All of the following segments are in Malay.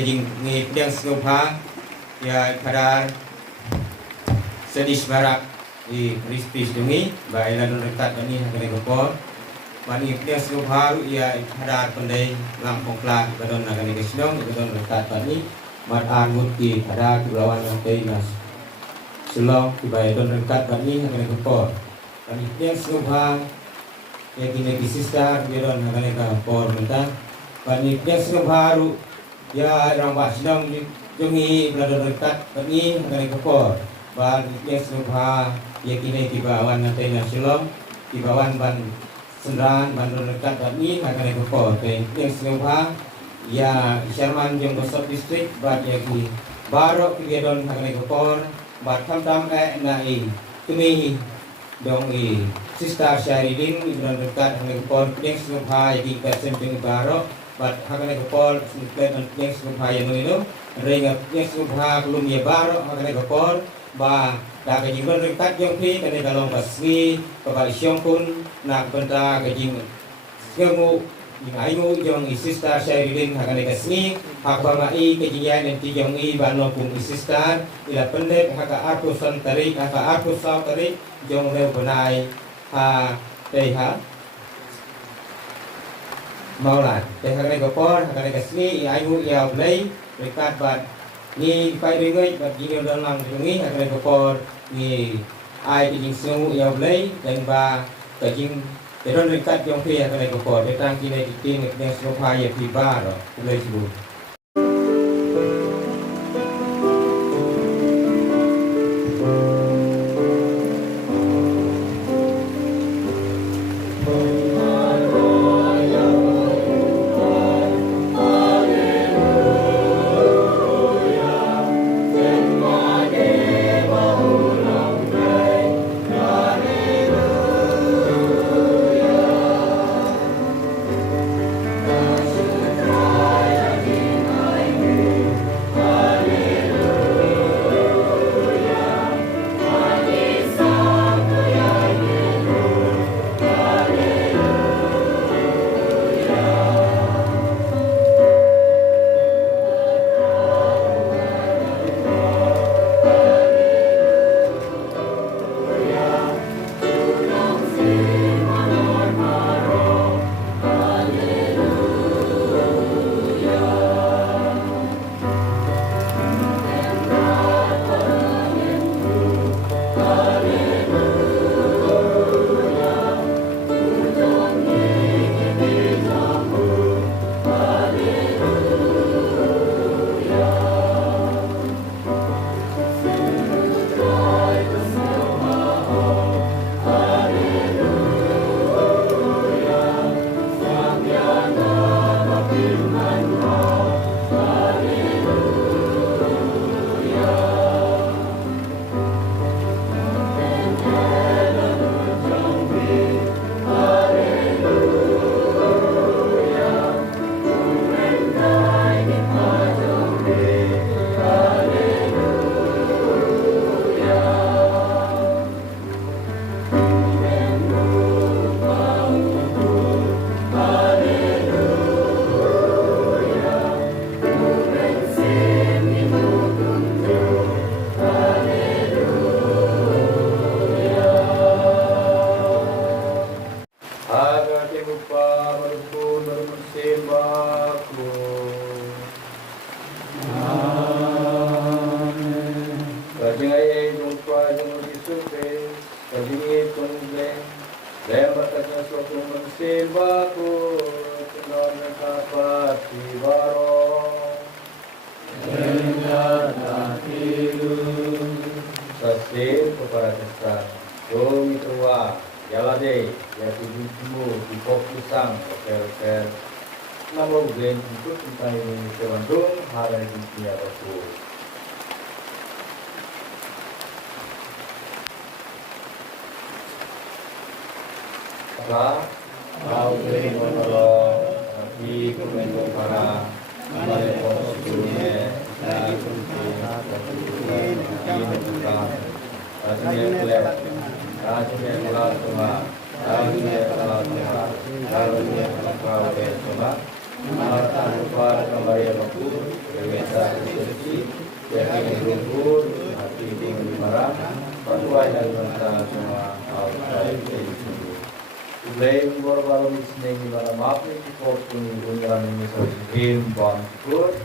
kajing ni pedang sengupha ya kadar sedis barak di ristis dungi bailan rekat ini hakane gopor mani pedang sengupha ya kadar pandai lampung kelak badon hakane kesdong badon rekat tani mat angut ki kadar lawan yang teinas selong di bailan rekat tani hakane gopor mani pedang sengupha ya kini kisistar badon hakane gopor mentah mani pedang sengupha ya rambah sedang jungi berada dekat kami mengenai kepor ban yang serupa ya kini dibawan nanti nasional dibawan ban sendan ban dekat kami mengenai kepor yang serupa ya Sherman yang besar distrik ban ya ki baru kegiatan mengenai kepor ban tam nai kami dong Sister Syaridin berada dekat mengenai kepor yang serupa ya kita semping baru bat hakane gopol singklet yang sumphaya no ringa yang sumpha kelum ya baro hakane gopol ba da ka jingon ringkat yang pri kane dalong kaswi ka isyong kun na benda ka jing ngemu ingaingu jong isista Syaridin hakane kasmi hakba mai ka jinyan nanti jong bano pun isista ila pendek haka arpusan tarik haka arpusau tarik jong le benai ha ha maulan teh hakane gopor hakane kasmi ayu ya blai rekat bat ni pai ringai bat gini dalam ringai hakane gopor ni ai kijing semu ya blai dan ba kijing teron rekat jong pi hakane gopor betang kini diting nek serupa ya pi bar blai sebut Kau beri menolong, di kementerian para Malaysia sebelumnya dan kementerian pendidikan, rasanya kelihatan, rasanya kelihatan semua, rasanya kelihatan semua, rasanya kelihatan semua, Marta lupa kembali waktu, Blame Borbalom is name para mapi ko kung unran ni sa in Bangkok.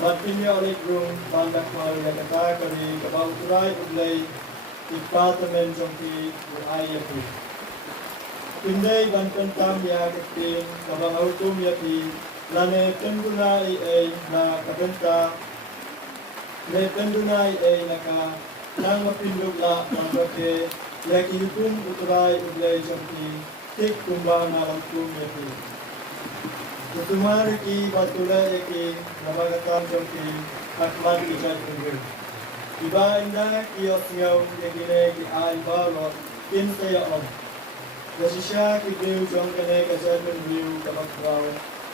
Matinya oleh grung bandak malu yang kata kali kabau turai ulai departemen jongki beraya pi. Pindai banten tam ya ketin kabang autum ya pi lane penduna na kabenta le penduna na ka nang mapindog la mangke lagi hukum uturai ulai jongki tik kumbang na autum ya pi. Kutumari ki batula yaki nabagatam jongki akman kijat kundur. Iba inda kiyos ngaw yakine ki ay balot kin saya on. Dasisya ki biu jong kene kajat kundur kabakraw.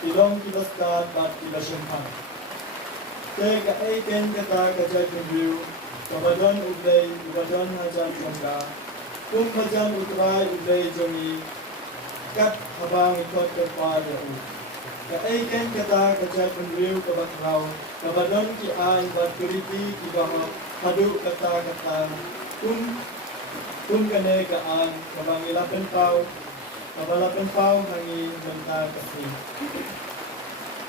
Ilong kibaskat bat kibasyampan. Te ka ay ken kata kajat kundur. Kabadon ublay ubadon hajan jongka. Kung hajan utray ublay jongi. Kat habang ikot kapwa yau. Kaiken kata kajat penriu kabakraw, kabadon ki ay batkuriti ki bahok, hadu kata kun kane kaan, kabangilapen pau hangi benta kasi.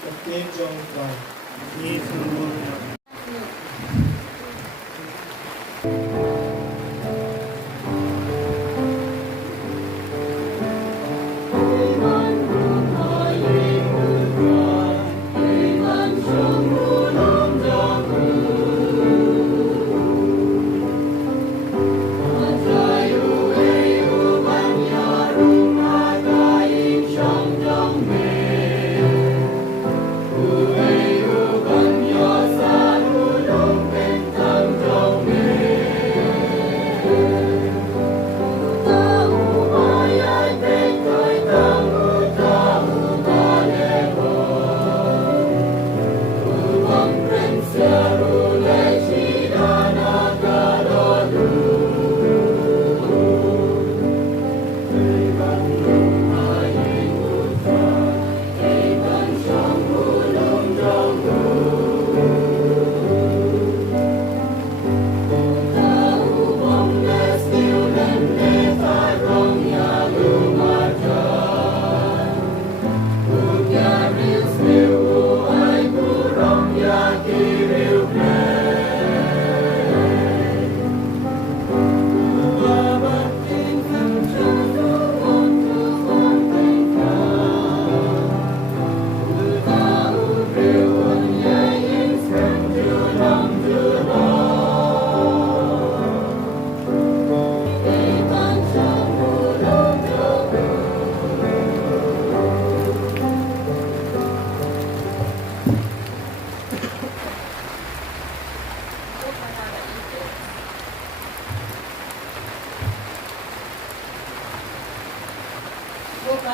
Kapten Jong Kwai.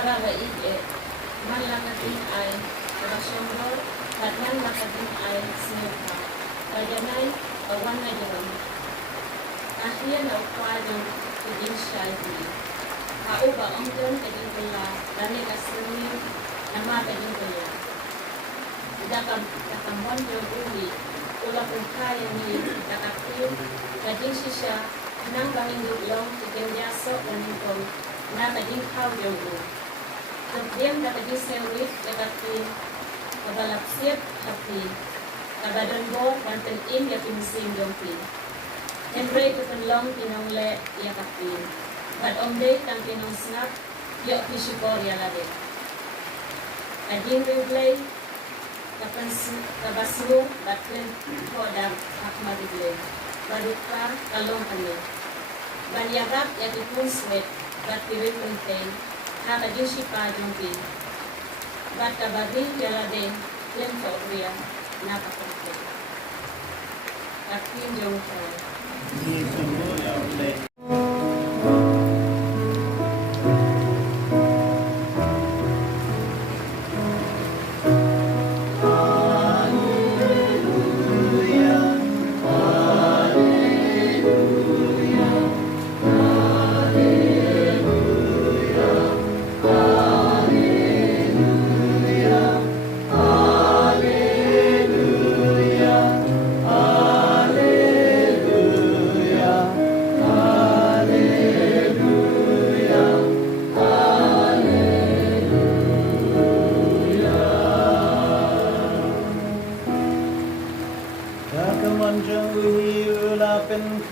para ije malakating ay kabasyonor katnan makating ay sinurka kayanay awan na yaman ahya na ukwadong kudin siya hindi ba ang dyan kading kula dani kasunil nama kading kula dakamon yung uli ula kung kaya ni dakatil kading siya nang bahindog long kading yaso kanitong na kading kaw yung uli kemudian dapat disewit dekatin kabalapsir hati kabadon bo dan penin ya pinsim jompi Henry kepenlong pinong le ya kapin bad omde tang pinong snap yo pisikor ya lade adin replay kapan kabasru batlen kodam akmadigle baduka kalong ani banyarat ya dipun swet bat pirin penting nakadin si pa jompi bat kabadin ya lade lem sobria nakapente kapin jompi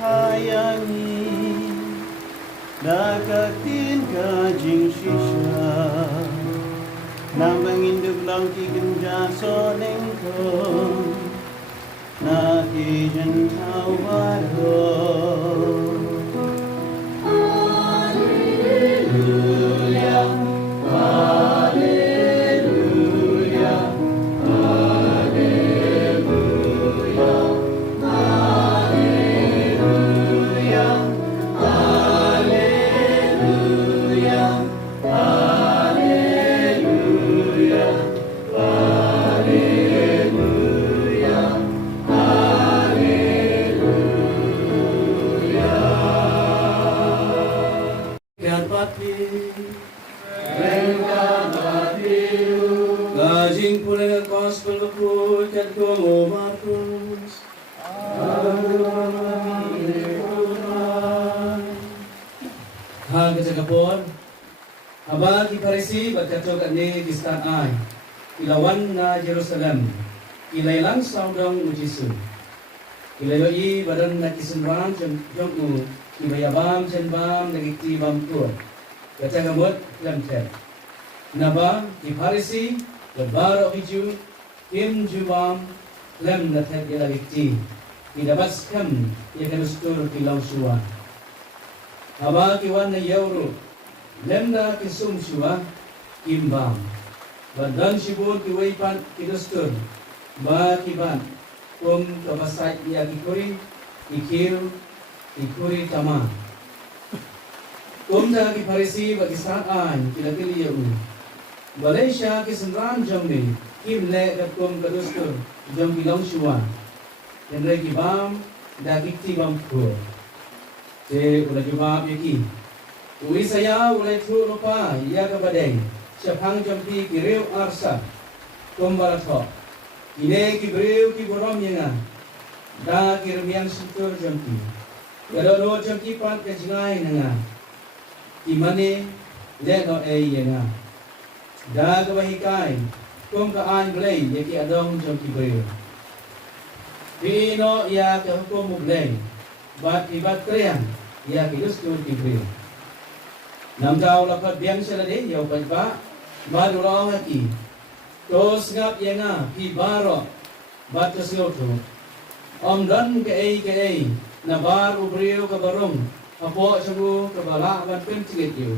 kayangi dakatin kajing shisha namang indug lang kikinja soneng ko na kijan tawaro. Hallelujah, hallelujah, hallelujah, hallelujah, hallelujah, hallelujah, hallelujah, Lajing pula ng gospel ko kat ko Marcos. Hang kacagapon, haba ki Parisi bagkatok ni kistan ay, ilawan na Jerusalem, ilailang saudang ujisun. Ilayoi badan na kisunran jom ibayabam jenbam nagitibam tur. Kacagamot lemten. Naba ki Parisi lebar okiju kim jubam lem natet ilagiti. Idabas kam yakanustur kilau suwa. Haba ki wan na yauru lem na kisum suwa kimbam. Badan sibur ki waipan kinustur ba kiban kabasai ia kikuri ikil ikuri tama. Dah ki Parisi bagi saan kila-kili yau. Malaysia ki senran jom ni kim le kat kadustur jom kilau suwa. Dan lagi bam dah kikti bam ko. Je ulah jawab yaki. Ui saya ulai tu lupa ia ke badai. Siapang jom ki kiriu arsa. Baratho. Kine ki beriu ki borom yenga. Da ki remiang sutur jom ki. Kalau jom ki pat ke jengai nenga. Imane le no yenga. Da ke bahikai. Kaan belai yaki adong jom ki beriu. Pino ia ke hukum mubleng, bat ibat kriang ia ke dustur kibri. Nam kau lapat biang selade yau pajba, baru orang haki. Tos ngap yenga pi baro bat kesiotu. Om dan ke ai na baru beriu ke barung apo sungguh ke balak ban pencit yu.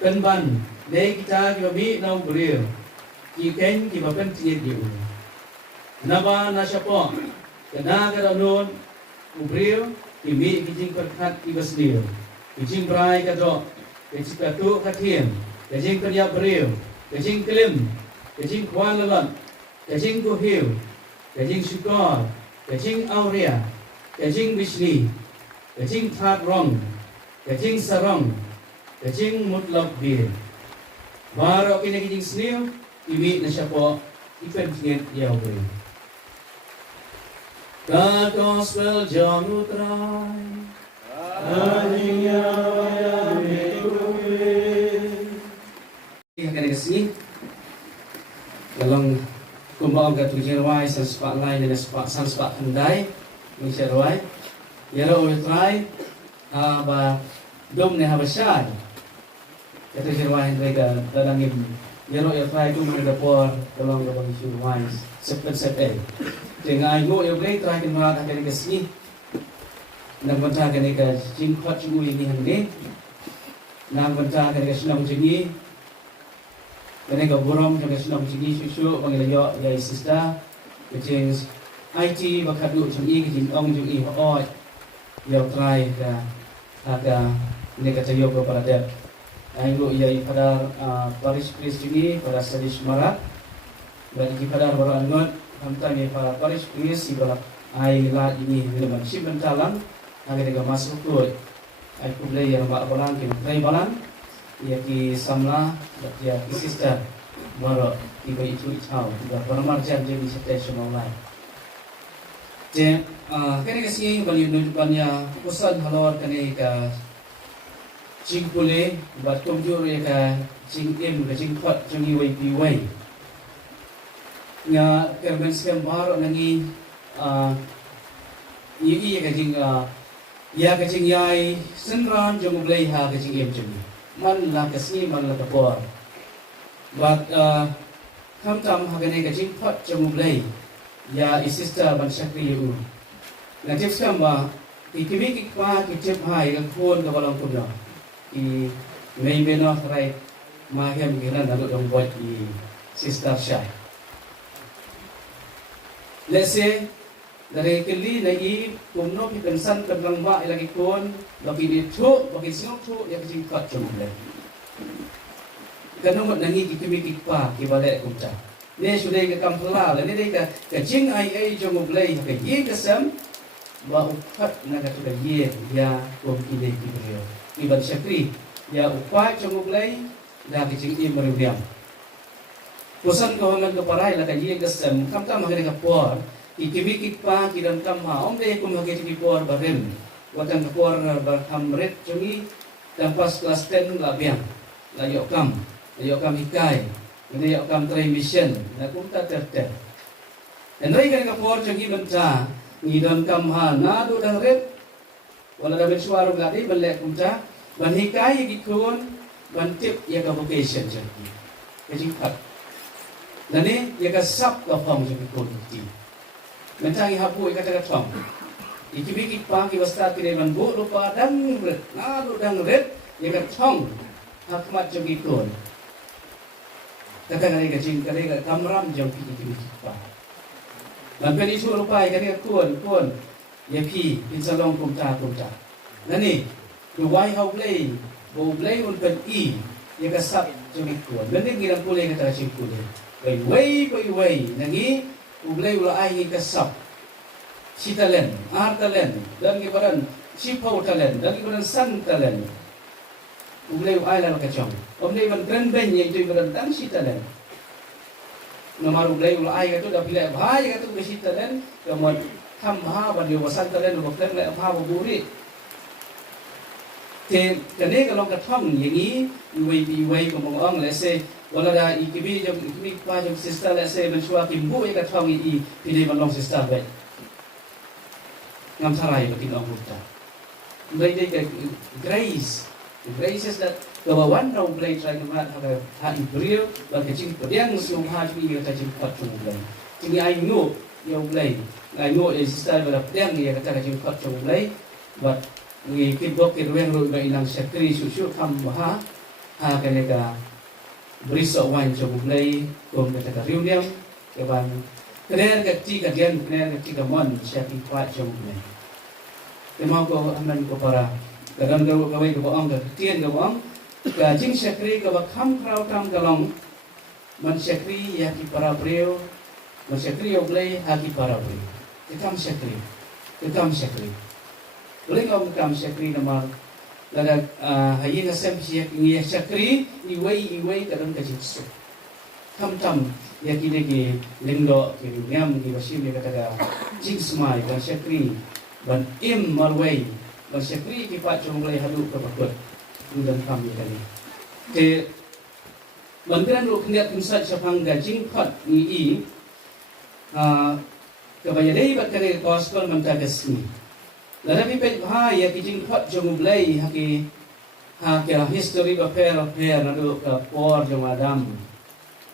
Penban dei kita kibabi nau beriu. Ki ken ki bapen pencit yu. Naba na siapa kena kada nun ubriu imi kijing perkat ibasdir kijing brai kado kijing katu katien kijing kerja beriu kijing kelim kijing kuan lelan kijing kuhiu kijing syukor kijing aurea kijing bisni kijing thak rong kijing sarong kijing mutlak bir baru kini kijing sniu imi na siapa ipen tingit yau beriu. God Gospel John utrai. Kena kesini. Dalam kumbang ke tujuan wai sesuatu lain dan sesuatu andai mencerwai. Yaro utrai. Ba dom ne habasad. Kata cerwai mereka dalam ini. Yaro utrai tu mereka por dalam dalam cerwai sepet. Dengan ibu yang boleh terakhir merat akan kesini, nak bentah akan ke jingkot cunggu ini hendak, nak bentah akan ke senang jengi, akan ke borom akan ke senang jengi susu panggil yo ya sista, kecing IT bakat duk jengi kecing ong jengi oi, yo try ke agak ini kata yo kepada dia, ibu ya pada Paris jengi pada Sadish Marat, bagi pada baru angot. Hamtanya para Paris Pris ibarat ai la ini dengan si bentalan agar dia masuk tu ai kublai yang bak balang ke trai balang ia ki samla dia ki sister baru tiba itu chao dah permarjan jadi station online je kene kasi bani nunjukannya pesan halor kene ka cingpule bat komjur ya ka cingem ka cingkot jungi wai nga kerben sekian baru nangi ii ka jing ya kacing yai senran jong blai ha kacing em jong man la kasni man la kapor but kam tam ha kane kacing pot jong blai ya isista ban sakri u na tips kam ba ikimi kikpa kitip hai ka phone ka balong kun no I may be not right mahem giran nalu dong buat I sister Shai. Let's say dari kali na I kumno ki pensan kadang ba lagi kon bagi itu bagi singok tu yang singkat cuma kanong nangi kikimi kikpa kibalik kumca. Ne sudah ke kampala ne dei ka jing ai cuma blai ka ye kasam ba upat na ka tu ye ya kom ide kibrio. Iban syakri ya upat cuma blai dah kicing I meriam. Pusan ko man ko parai la ka ye kasam kam kam magre ka por ikibikit pa kidan kama om de kum hage ti por barem watang por hamret chungi tampas kelas 10 labiang la yokam hikai la yokam transmission na kum ta ter dan rei kan ka por chungi menta ngidon kam ha na do dang ret wala da suara ngadi belle kum ta ban hikai gikun ban tip ya ka vocation chungi kajing khat nani ya ka sap ka phang chungi kun ti mencari hapu ikat ikat fam. Ikibikit pagi wasta kini manbu lupa dang red, nalu dang red, ikat fam. Hakmat jogi kon. Kata kali kacing kali kamram jogi ikibikit pa. Lampen isu lupa ikat kon. Ya pi pinsalong kumta. Nani, duwai hau play, bo play unpen I, ya kasap jogi kon. Nani ngilang kulay kata kacing kulay. Wai, nangi. Ublay ula ay kasap si talen, talen, dan gibaran si pau talen, dan gibaran san talen. Ublay ay lang kacang. Ublay man grand ben ye itu gibaran dan si talen. Nomor ublay ula ay katu dah pilih bahaya katu ke si talen, kemudian hamha bandi wasan talen bukan le hamha buri. Kene kalau katong yang ini iway kumong let's say wala da ikibi jom ikibi pa jom sister let's say mensua kimbu ya katong I pilih manong sister baik ngam sarai batin ang buta mulai dari grace is that kawawan raw play try naman ha imperial bagi cing pediang sung ha cing ya cing pat chung play cing I know ya play I know is sister bala pediang ya kata cing pat chung play but ngi kibok kirweng ro ba ilang sakri susu kam ha kanega briso wan chobuglay kom kata reunion keban krer kati kadian krer kati kamon syaki pa chobuglay kemau ko aman ko para kadang gawai ko ang katien gawang ka jing sakri ka bakam kraw tam galong man sakri ya ki para breo man sakri oglay ha ki para breo kekam sakri boleh kau kam sakri nama laga hayin asam siak ngiya sakri iway kadang kajikso kam tam ya kini ki lindo ki ngam ki basim ni kata jing smai ban sakri ban im marway ban sakri ki pat chonglai halu ka bakot dan kam ni kali te bantiran lu kendiat kumsat sapang gajing pat ni kebayadai bakare koskol mantagasni Ladabi pet bahaya kijing pot jomublay haki history ba per nadu ka por jong Adam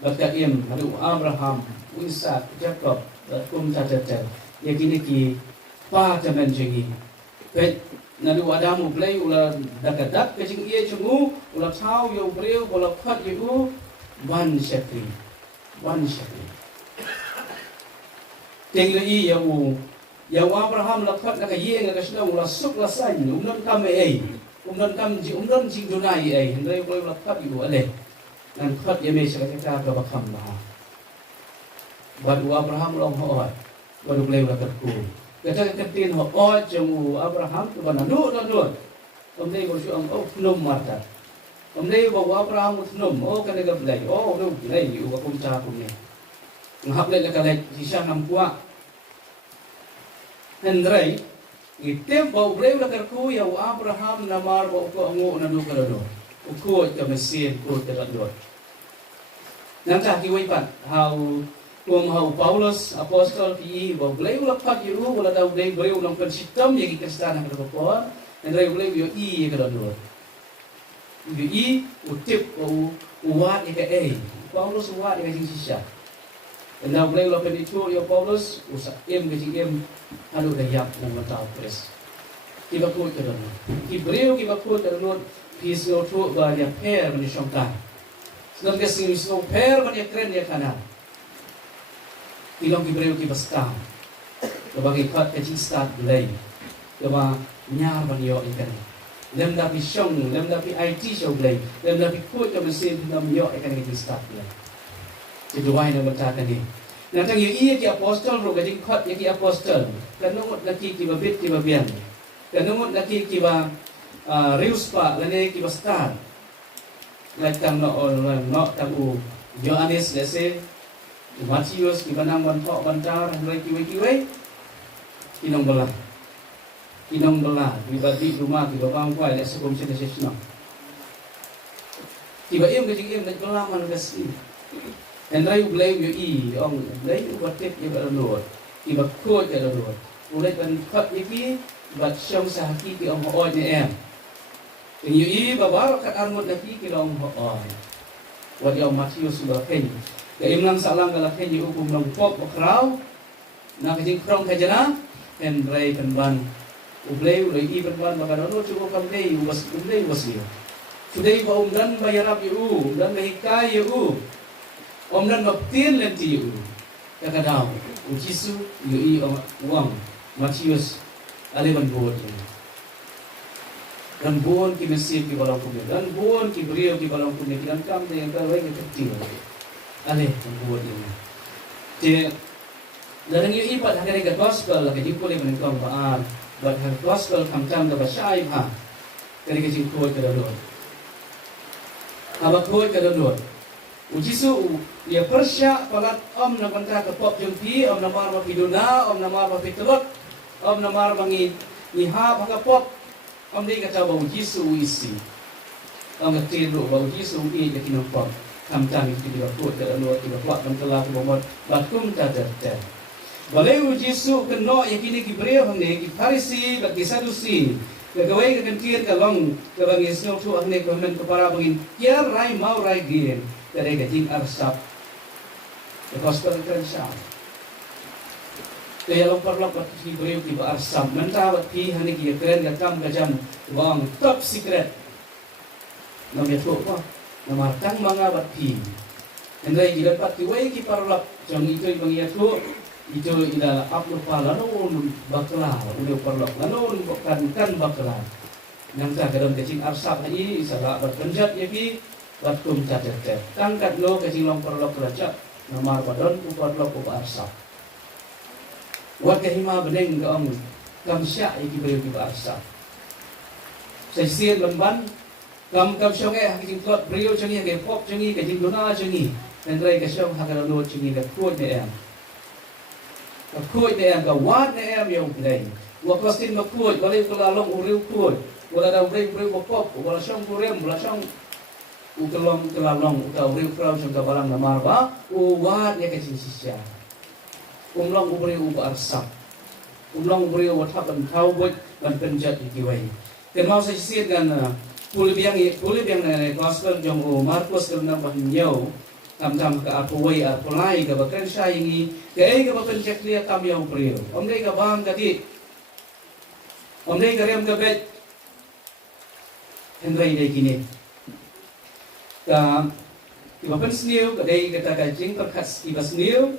bakaim nadu Abraham Isaac Jacob kum tatatel yakini ki pa tamen jengi pet nadu Adam ublay ula dakadak kijing ie chungu ula thau yo breu bola pot yu one shakri tenglo I ya Abraham lakat nak ye nak sedang lasuk lasai umnon kam umnon jing dunai hendai boleh lakat ibu ale dan khat ye me sekata ka bakam ba badu Abraham long ho badu boleh lakat ku kata ketin ho jemu Abraham tu bana nu omdei bo syang phnom mata omdei bo Abraham phnom kan ga blai do blai yu ka kum cha kum ne ngap le ka le sisa nam kwa Hendrai, item bau breu la kerku ya Abraham namar bau ko angu na duka do. Uko ka mesin ko te do. Nanta ki wai pan how kung hau Paulus apostol ki ba blay ulapat yu wala daw blay blay ulang pensitam yang ikastan ang kapon and ray blay yu i kadalo yu i utip o uwat ika Paulus uwat ika sing sisya and daw blay ulapat itu yu Paulus usa ke sing halo dayak ng mata pres kiba ko kadalo kibreo kiba ko kadalo pis no to ba ya per ni shongka sedang kesing sino per ba ya kren ya kana ilong kibreo ki basta kabagi kat kajing start belay kama nyar ban yo ikan lem da pi shong lem da pi IT show belay lem da pi ko ka mesin nam yo ikan kajing start belay si duwai na mata kan ni natang yu iya ki apostol ro kajing kat ya ki apostol kanungot laki ki babit ki babian kanungot laki ki ba rius pa lane ki basta like tam no tabu Yohanes lese Matius kibanang bantok bantar mulai kiwe kinong belah pribadi rumah kiba bangkwai lek sekom sene sesno kiba im kejing lek belah man kasi endrai blame you ong blame you batik ya balot kiba ko ya balot mulai kan khat iki bat syong sa hakiki ong oi ne em you bawa kat armut laki kilong oi wadi ong Matius sudah ken Kaim lang salang galakhin yung hukum ng pop o kraw na kajing krong kajana and ray penban ublay even ban baka no chuko kamday was ublay was yo today ba umdan bayarap yu umdan mahikay yu umdan maptin lenti yu kakadaw ujisu yu uang Matius aliman buot dan buon ki mesir ki balang kumya dan buon ki brio ki balang kumya ki dan kamday yang kalaway ki kecil alih membuat ini. Jadi, dalam yung ipat hari ke gospel lagi jipuli menengkong baar, buat hari gospel kamkam ke basyai ha, kali ke jingkoi ke dalam. Abak koi ke dalam. Ujisu dia persya palat om na kontra ke pop jengpi, om na mar mapiduna, om na mar mapitelot, om na mar mangi niha baka pop, om dia kata bau ujisu isi. Om ketiru bau ujisu i ke kinong pop. Kamkam itu dilakukan dalam luar tidak kuat dan telah membuat batum tadat. Balai ujisu keno yang kini kibreo hamne kiparisi bagi sadusi. Kegawai kegentir kalong kebangi snow tu hamne kemen kepara bangin kiar rai mau rai gien dari kajing arsap. Gospel kerja. Kaya lopar lopar kibreo kiba arsap. Mentawat ki hani kia keren yakam kajam wang top secret. Namanya tu apa? Namartang mga batpi. Andai jila pat kiwai ki parlap jang itu bangia tu itu ida aplu pala no bakla udah parlap lalu kan bakla. Nang sa kadam kecing arsap hai salah berpenjat ya ki batum catet. Tangkat lo kecing long parlap kerajat namar badon ku parlap ku arsap. Wat kahima beneng ka ong kamsya iki beri ki arsap. Sesir lemban kam syong haking klot brio changi ke pop changi ke jingdona changi nandrai ke syong hakala lo changi ke kuot ne em ka kuot ne em ka wat ne em yung play wa plastin ma kuot balay ko lalong uriu kuot wala daw break pop wala syong kurem wala syong ukelong kelalong ka uriu kraw syong ka balang na marba u wat ne ke sisya umlong uriu arsak umlong uriu wat hakan tawbot ban penjat ikiwai ken mau sa sisir kan Pulih yang gospel jong Markus kerana bahnyo tam ke apuway apulay ke bakran siya ini kaya ke bakran check liya tam yang priyo omday ka bang kati omday ka rem ka bet hendray day kini ka ibapan sniyo kaday kata kajing perkas ibas sniyo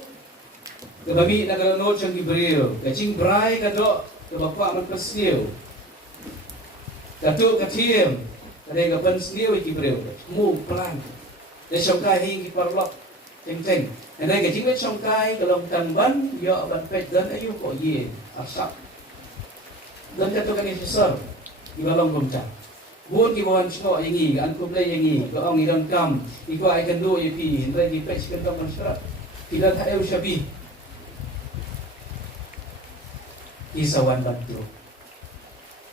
kabami nagalanod siyang ibriyo kajing bray kado kabakwa man pasniyo katu katiem Kadai kapan sendiri kibreu, mu pelan. Dia songkai hinggi parlok, ceng. Kadai kecing bet songkai kalau tanban, yo ban pet dan ayu kok ye asap. Dan katakan ini besar, di balong kumca. Buat kibawan semua yangi, anku play yangi, kaong iran kam, iko akan do yepi, hindai di pet sekian kam masyarakat. Tidak ada syabi. Isawan bantu.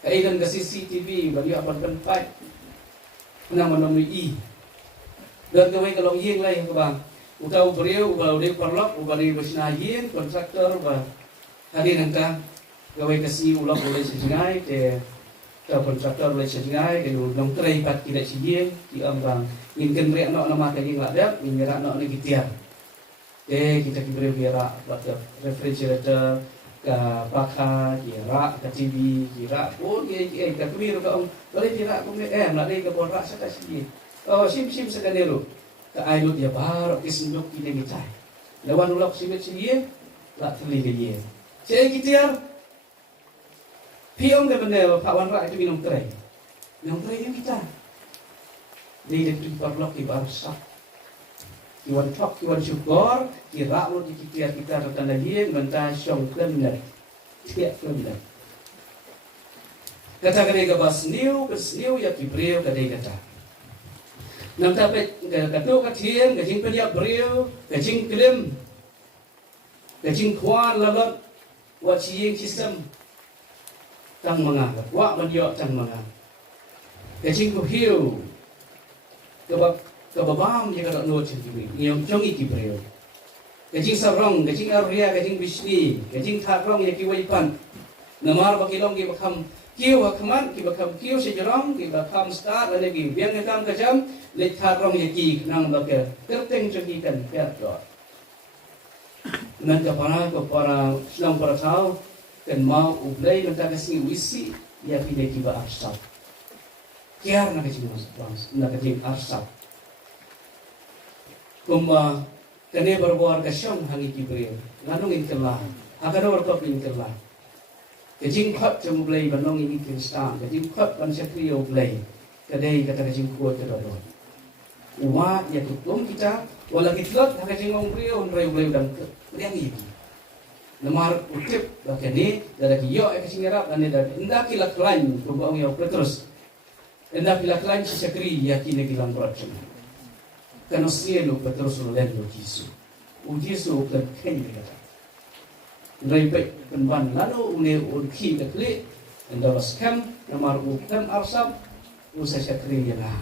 Kailan ka CCTV, bagi apa tempat nang menemui dan gawai kalau yeng lai ka bang Utau beriau ubah udah perlok ubah di besnahin kontraktor ubah hari nangka gawe kasih ulang boleh sejengai ke kontraktor boleh sejengai ke dong terikat tidak sijin di ambang ingin beri anak nama kaji ngelak ingin anak ni kita kita beri kira buat refrigerator ke baka kira ke TV kira pun ke kebir ke om boleh kira pun melalui ke borak saya kasih oh sim sekaliru ke air dia baru kisenduk kita kita lawan ulak simit sih tak terlihat dia saya kita pion ke benda Pak Wanra itu minum teh yang kita di dekat perlok di barsak Iwan tok, Iwan syukur, kira lu di kita tanda dia mentah syong kebenar, tiap kebenar. Kata kerja basniu ya kibriu kata kata. Nam tapi kata katian, kacing penjak beriu, kacing kelim, kacing kuan lalot, wat siing sistem, tang mengangkat, wak mendiok tang mengangkat. Kacing kuhiu, kebabam jika tak nuat sendiri, yang jongi kibriu. Kacing sarong, kacing arya, kacing bisni, kacing tharong yang kiwaipan. Namar bakilong kibakam kiu hakaman, kibakam kiu sejarong, kibakam start ada ki biang hekam kacam, let tharong yang ki nang bakal kerteng jongi kan piat dot. Nanti para selang para tahu kan mau ublay nanti kasih wisi ya tidak kiba arsap. Kiar nak kacing mas, nak kacing arsap. Kumba kene berbuar kasyong hangi kibriu lanung inkelah agak berkop inkelah kejing khot jemu blay banong ini kristan kejing khot ban sakrio blay kadai kata kejing kuat terdodo umat ya tukum kita wala kitlot kejing ngong brio unrai blay dan yang ini lemar utip bakani dari yo kejing erap dan dari indah kilak lain kumba ngau terus indah kilak lain si sakri yakin gilang rocun Karena sielo terus lendo Yesus. Yesus kan kini kata. Raipek penban lalu une urki dekli anda waskam namar ukam arsam usai syakri yana.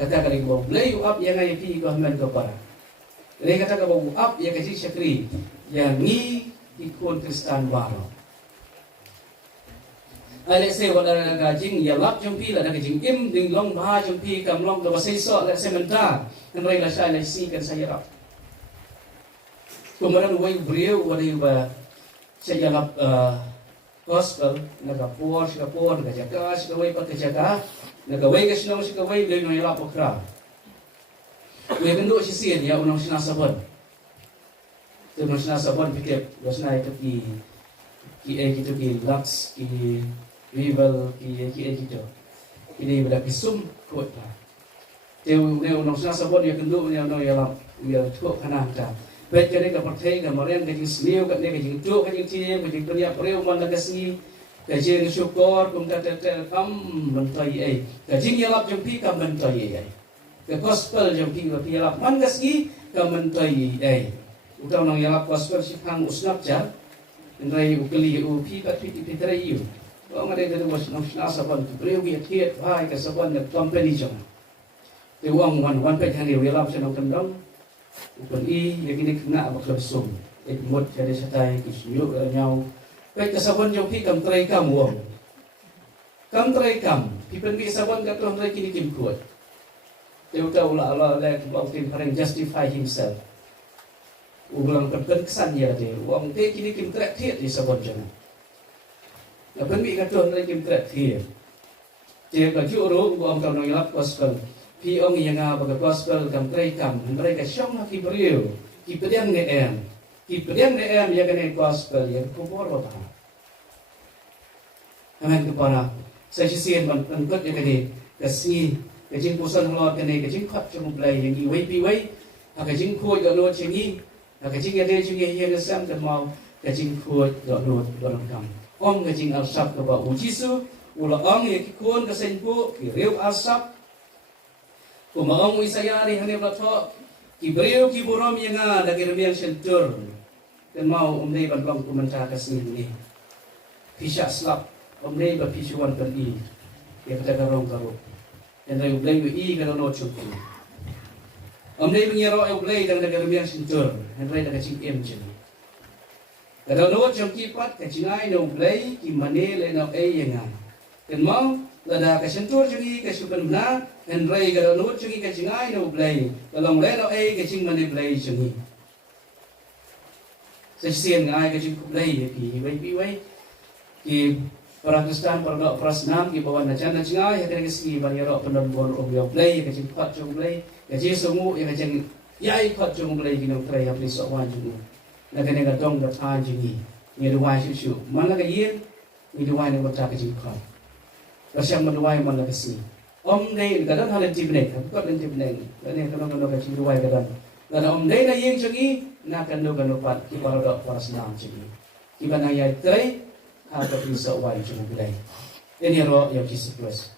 Kata kali gua play up yang ayat pi gua men kepara. Ini kata gua up yang kasih syakri yang ni ikut Kristen baru. Alek se wala gajing ya lap jumpi la gajing im ding long ba jumpi kam long do basai so la sementa nrai la sai la si kan saya rap kemudian wai brio wala ba saya lap gospel naga por ga jaga ska wai pa jaga naga wai ga sino ska wai le no lap okra wai kendo si sien ya unang sinasabon tu unang sinasabon pikir wasna itu ki gitu ki lux ki rival ki gitu ini berdak sum kuat lah teu ne unang sinasabon ya kendo ya no ya lap ya tu kana ta bet kene ka partai ka maren ka jisliu ka ne ka jintu ka jinti ka jintu ya preu man ka si ka jing syukur kum ka tetel kam mentai ai ka jing ya lap jempi ka mentai ai ka gospel jempi ka pi lap man ka si ka mentai ai utau nang ya lap gospel si kang usnap ja ndrai ukeli upi ka pi trai yu ko ngare ka was nang sinasabon preu ki thiet vai ka sabon na company jong te wang wan pe hani wi lap sa nang kendong Bukan yang ini kena bakal sum. Ikmut jadi satai kisuyuk nyau. Baik kesabon jauh pi kam trai kam wong. Kam trai kam. Pipen bi sabon kat tuan trai kini kim kuat. Dia tahu lah Allah lek bau tim pareng justify himself. Ulang kesan ya dia. Wong te kini kim trai thiet di sabon jana. Ya pen bi kat tuan trai kim trai thiet. Dia ka juru wong kam nang yap gospel. Pi ong yang apa gospel kam trai kam mereka syong lah kibriu kipediang ne em ya kene gospel ya kubur apa amen kepara saya sisian pengkut ya kene kasih kejing pusan halot kene kejing khat chung play yang i wei pi wei kejing khoi do no chingi kejing ya de chung ye ye sam kan mau kejing khoi do no dorang kam om kejing alsap ke ba ujisu ula ong ya kikun kesenpu kiriu alsap Kumaong isayari hani plato kibriu kiburom yang ada kirmian shelter dan mau umdei banlong kumenca kasini pisah slap umdei bapisuan pergi ya kata karong karo dan dari umdei i kalau no cukup Đây mengiro eu play dan daga miang sintur, henry daga sing em chen. Kada no jam kipat ka cingai no play ki mane le no e yenga. Ken mau lada ka sintur jungi ka sukan na henry kada no jungi ka cingai no play. Kalong le no e ka cing mane play jungi. Sesien ngai ka cing play ki bai ki Pakistan perdo prasnam ki bawa na chana cingai ka ski bariero pendon bon o play ka cing pat jung play. Jadi semua yang macam yai kot jung play kino try apni so wan jung. Na kene ga dong da tan jingi. Ni duai shu mana ka yin ni duai ne wata ka jing kot. Rasyam duai mana ka si. Om dei ka dan halen tibne ka kot den tibne. Ne ka no ka jing duai ka dan. Dan om dei na yin jingi na kan no pat ki para do paras nam jingi. Ki bana yai try ha ka apni so wan jung play. Ini ro yo kisi plus.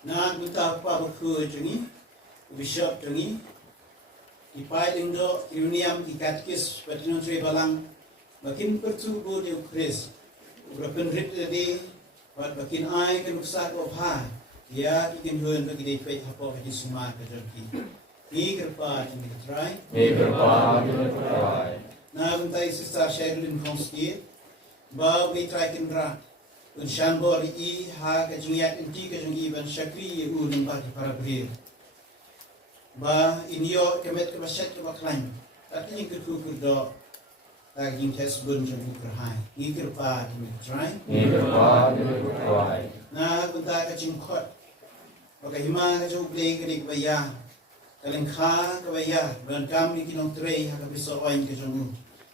Na kita pa buku jungi, bishop jungi, ipai indo uniam ikatkis patinon sui balang, makin pertubu di ukris, urapen rit di, wat makin ai kan uksak opha, ya ikin hun bagi di pet hapo bagi semua kerjaki. Ni kerpa jungi try. Ni kerpa jungi try. Na untai sister Sherilyn Konski, ba we try kindra. Unshan bori I ha ka jungiat inti ka jungi ban syakri ulun ba para brir ba inyo kemet ke basyat ke baklan tapi ni kerku kurdo aging tes bun jungi kerhai ni kerpa ni try na kunta ka jingkot ba ka hima ka jung play ka dik baya kaleng kha ka baya ban kam ni kinong trei ha ka biso oin ka jungu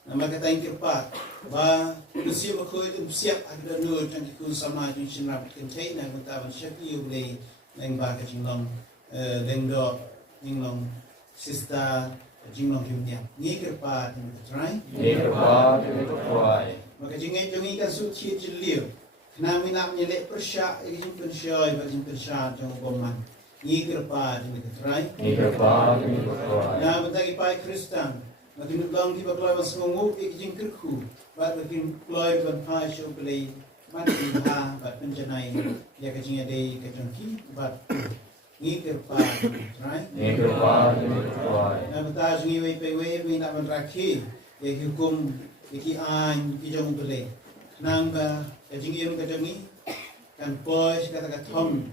nama kata yang kerpa, bah bersih berkoi tu siap ada nur dan ikut sama jeung sinap kentai na kunta ban syaki ulei leng ba ka jinglong lengdo jinglong sista jinglong himnya ni kerpa ni try maka jingai jongi kan suci jeliu kena minap nyelek persya jing persya ba jing persya jong boman ni kerpa ni try na betagi pai Kristen makin ulang di baklai was mengu ikjing kerku bat makin kloi ban pai show play mati ha bat penjenai ya kajing ade kajengki bat ngikir pa right Ngikir pa na bata jungi we pe we na ban rakhi ya hukum iki an ki jong bele nang ba kajing yum kajengi kan pois kata katom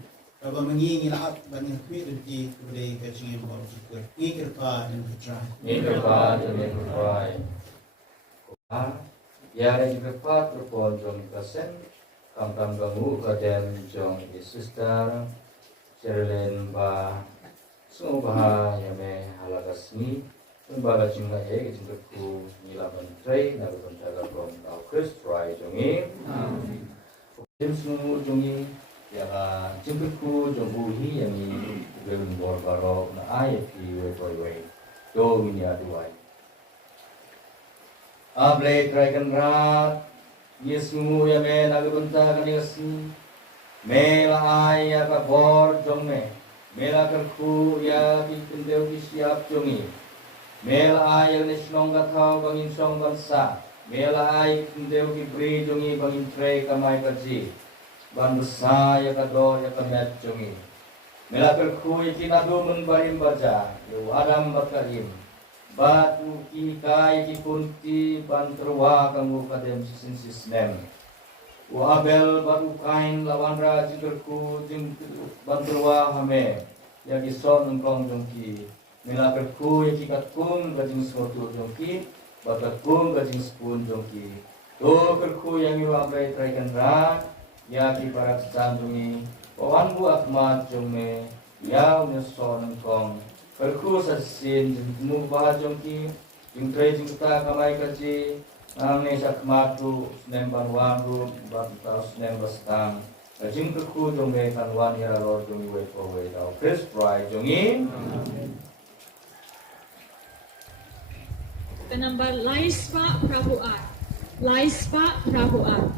Baba mengingi laat bani kuit di beli kacing yang baru cukup. Ngikir pa dan putra. Ngikir pa dan putra. Ya ngikir pa terpon jom kasen. Kam gamu kadem jom sister. Sherlyn ba semua yame halagasmi. Tembaga jingga kejingga ku nilaban tray naga bentaga from tau Christ try jongi. Tim semua jongi. Ya jengkutku jombuhi yang ini belum bor-boro na ayat ki we do ini aduai able dragon rat yesu ya me nagunta kanesi mela ayat ka bor jomme mela kerku ya ki kendeu ki siap jongi mela ayat ni snong gathau bangin song bansa mela ayat kendeu ki bri jongi bangin tre kamai kaji ban besar ya kador ya kemet jongi melakar kui kita dumen barim baca yo adam bakarim batu ki kai ki kunti ban terwa kamu kadem sisin sisnem wa abel batu kain lawan ra jingkerku jing ban terwa hame ya ki son engkong jongki melakar kui ki katkum bajing sotu jongki batakum bajing spun jongki do kerku yang iwa bai traikan ra ya ki para candungi pawan bu akmat jome ya uneso nengkong perku sasin mu ba jongki jing tre jing ta kamai kaji nang sakmatu snem banwanru ba ta snem bastang jing perku jome kanwan ya lor jongi we po we dau Chris Fry jongi Penambah Laispa Prabuat. Laispa Prabuat.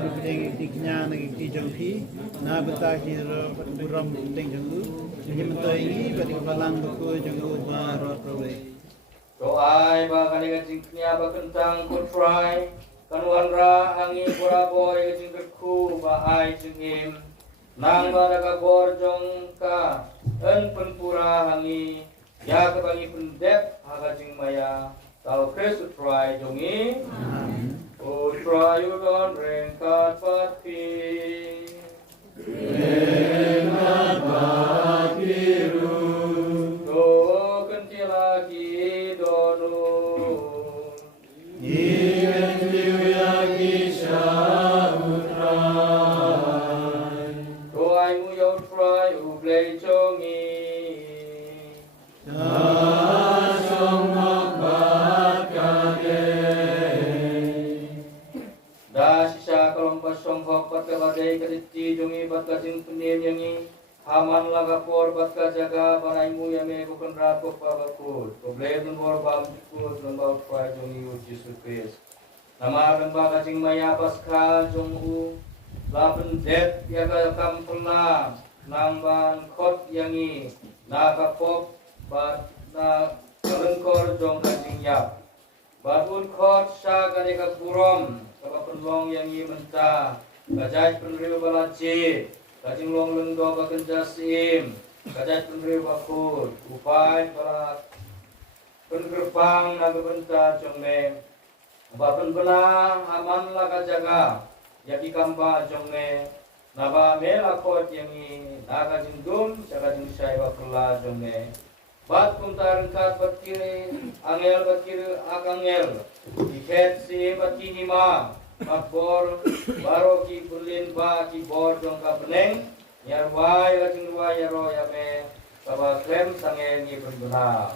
du ding diknya nagi ki jongki na beta ki ro buram ding jonggu ni mentai ini bati palang ko jonggu ba ro prowe doai ba kani kajingnya ba kentang ku try kanuan ra angi pura boy kajing kerku ba ai jingim nang ba daga bor jong ka en penpura hangi ya kebangi pendep hagajing maya tau Kristus try jongi o try you don rengkat pati rengkat patiru do kenti lagi donu ikentiu yagi syahutrai doai mu yo try u play jongi Badai kaditi jungi bat kajing penin yangi haman laga por bat kajaga banaimu yame bukan rapok babakul problem nomor bam cikul nombor fai jungi Yesus Kristus nama lembah kajing maya paskal jungu laben det yaga kampula namban kot yangi naga pop bat na kelengkor jong kajing yap batun kot sya kadeka burom kapapun long yangi mentah kajai penriu balaci, kajing long lengdo baken jasim, kajai penriu bakul, upai balak, pengerpang naga benta jongme, bapen benang aman laga jaga, yaki kamba jongme, naba mela kot yangi, naga jingdum, jaga jing syai bakula jongme, bat kuntar kat bat kiri, angel bat kiri akangel, iket si bat kinima, Makbor baro ki bulin ba ki bor dong ka peneng yarwai lajing dua yaro yame kaba klem sange ni berbuna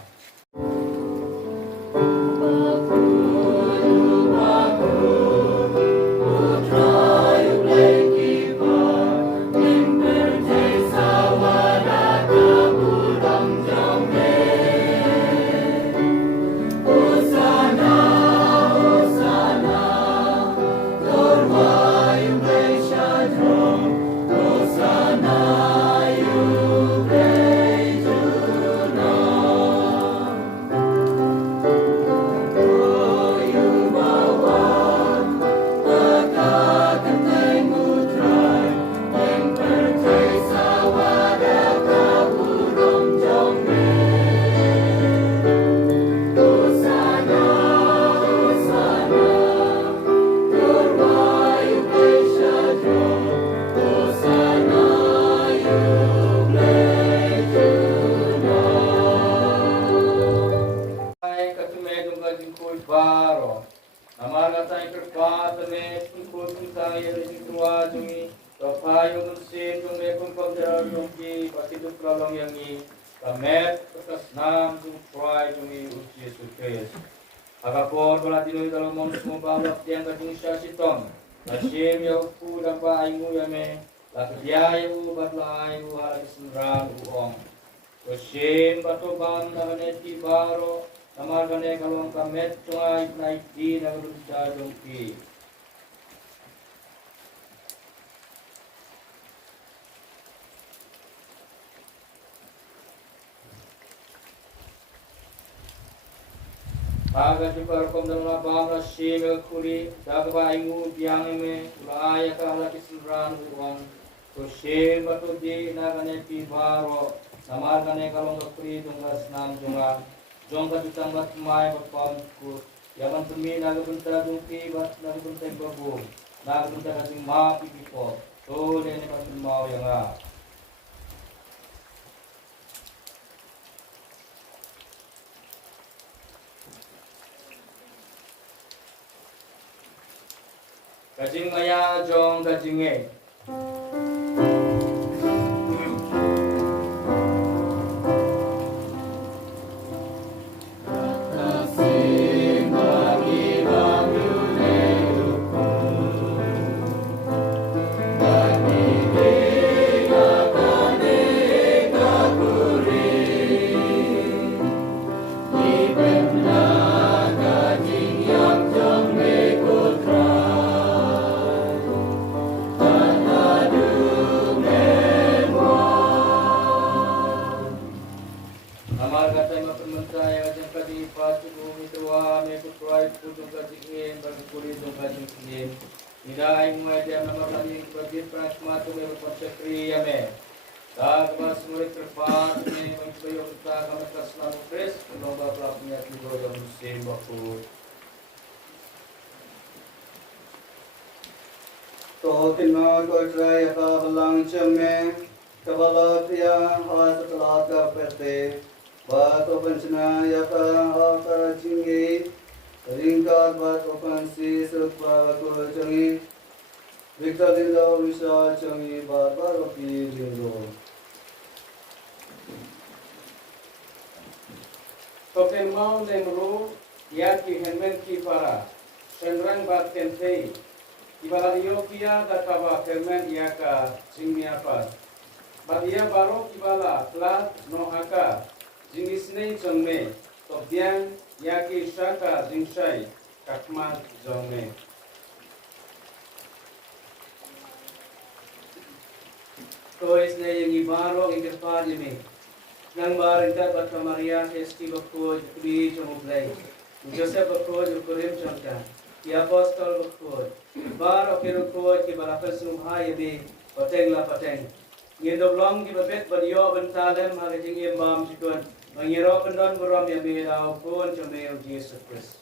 Agapor balatino dalam monus mubawak yang kajing syasitom Nasim ya upu dan pa aimu yame Lakdiya yu batla ayu halaki senran uong Kosim batobam naganeti baro Namargane kalong kamet cunga ibnaiti nagadunsa jongki Aga juga kom dalam labam rasim kuri dagba ingu biang me ulaya ka halaki senran uang kosim batu di nagane ti baro namargane kalong kuri dungas nam junga jongka ditambah mai bapam ku yaman tumi nagabunta dungki bat nagabunta babu nagabunta kasing ma pipipo to dene pasun mau yang a Kajing maya jong kajinge lagi bagi prasma tu me konsepri ya me. Tak mas murid terpat me mencoba kita kami kasih pres lomba pelapnya tiga yang musim waktu. तो तिन्ना को ट्राई का बलांग चमे कबला प्रिया हास तला का पते बात पंचना या का आकर चिंगे रिंगा बात पंसी सुपा को चंगी विक्टर दिलो विशा चंगी बार बार की दिलो तो mau lemru ya ki henmen ki para senrang bat tente Ibala Ethiopia databa kermen iaka jingmiapa. Badia baro ibala plat no haka jingisnei jongme tobdian yaki shaka jingshai kakmat jongme. To isne yang ibaro ingkirpa jimi. Nang barinta bat kamaria hesti bakko jukri jomublai. Joseph bakko jukurim jongka. Ya apostol bakko. Bar okiru ko ki balapel sumha yabi pateng la pateng. Ngido blong ki babet badio bentalem hagajing imbam sikon. Mangiro pendon buram yabi lau kon chomeo Jesus Christ.